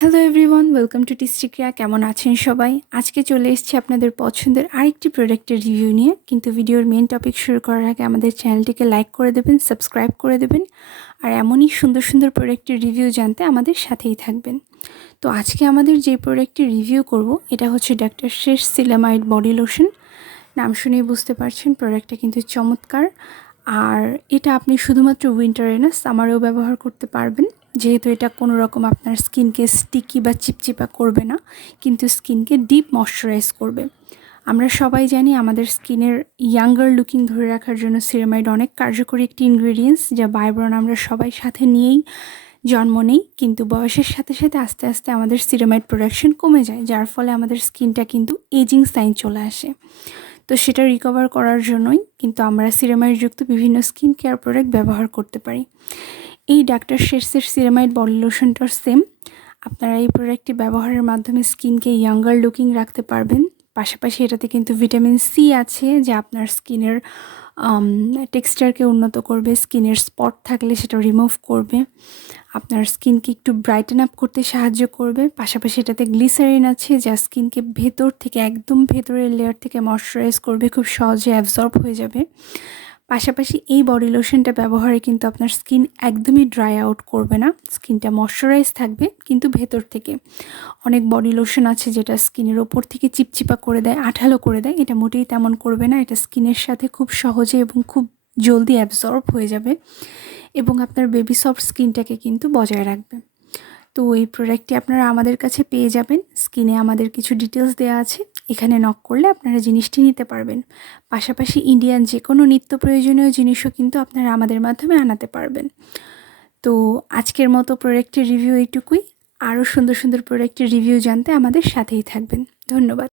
Hello everyone, welcome to টিস্টিক্রিয়া। কেমন আছেন সবাই? আজকে চলে এসেছি আপনাদের পছন্দের আরেকটি প্রোডাক্টের রিভিউ নিয়ে। কিন্তু ভিডিওর মেন টপিক শুরু করার আগে আমাদের চ্যানেলটিকে লাইক করে দেবেন, সাবস্ক্রাইব করে দেবেন, আর এমনই সুন্দর সুন্দর প্রোডাক্টের রিভিউ জানতে আমাদের সাথেই থাকবেন। তো আজকে আমাদের যে প্রোডাক্টটি রিভিউ করব এটা হচ্ছে ডক্টর শেষ সিলামাইড বডি লোশন। নাম শুনেই বুঝতে পারছেন প্রোডাক্টটা কিন্তু চমৎকার। আর এটা আপনি শুধুমাত্র উইন্টারে না, সামারেও ব্যবহার করতে পারবেন, যেহেতু এটা কোনো রকম আপনার স্কিনকে স্টিকি বা চিপচিপা করবে না, কিন্তু স্কিনকে ডিপ ময়শ্চারাইজ করবে। আমরা সবাই জানি আমাদের স্কিনের ইয়াঙ্গার লুকিং ধরে রাখার জন্য সিরামাইড অনেক কার্যকরী একটি ইনগ্রেডিয়েন্টস, যা বায়বরণ আমরা সবাই সাথে নিয়েই জন্ম নেই। কিন্তু বয়সের সাথে সাথে আস্তে আস্তে আমাদের সিরামাইড প্রোডাকশন কমে যায়, যার ফলে আমাদের স্কিনটা কিন্তু এজিং সাইন চলে আসে। তো সেটা রিকভার করার জন্যই কিন্তু আমরা সিরামাইডযুক্ত বিভিন্ন স্কিন কেয়ার প্রোডাক্ট ব্যবহার করতে পারি। এই ডাক্তার শেরসের সিরামাইড বডি লোশনটার সেম। আপনারা এই প্রোডাক্টটি ব্যবহারের মাধ্যমে স্কিনকে ইয়াঙ্গার লুকিং রাখতে পারবেন। পাশাপাশি এটাতে কিন্তু ভিটামিন সি আছে, যা আপনার স্কিনের টেক্সচারকে উন্নত করবে, স্কিনের স্পট থাকলে সেটা রিমুভ করবে, আপনার স্কিনকে একটু ব্রাইটেন আপ করতে সাহায্য করবে। পাশাপাশি এটাতে গ্লিসারিন আছে, যা স্কিনকে ভেতর থেকে একদম ভেতরের লেয়ার থেকে ময়শ্চারাইজ করবে, খুব সহজে অ্যাবজর্ব হয়ে যাবে। পাশাপাশি এই বডি লোশনটা ব্যবহারে কিন্তু আপনার স্কিন একদমই ড্রাই আউট করবে না, স্কিনটা ময়শ্চারাইজ থাকবে কিন্তু ভেতর থেকে। অনেক বডি লোশন আছে যেটা স্কিনের ওপর থেকে চিপচিপা করে দেয়, আঠালো করে দেয়, এটা মোটেই তেমন করবে না। এটা স্কিনের সাথে খুব সহজে এবং খুব জলদি অ্যাবজর্ব হয়ে যাবে এবং আপনার বেবি সফট স্কিনটাকে কিন্তু বজায় রাখবে। তো এই প্রোডাক্টটি আপনারা আমাদের কাছে পেয়ে যাবেন। স্ক্রিনে আমাদের কিছু ডিটেলস দেওয়া আছে, এখানে নক করলে আপনারা জিনিসটি নিতে পারবেন। পাশাপাশি ইন্ডিয়ান যে কোনো নিত্য প্রয়োজনীয় জিনিসও কিন্তু আপনারা আমাদের মাধ্যমে আনাতে পারবেন। তো আজকের মতো প্রোডাক্টের রিভিউ এইটুকুই। আরও সুন্দর সুন্দর প্রোডাক্টের রিভিউ জানতে আমাদের সাথেই থাকবেন। ধন্যবাদ।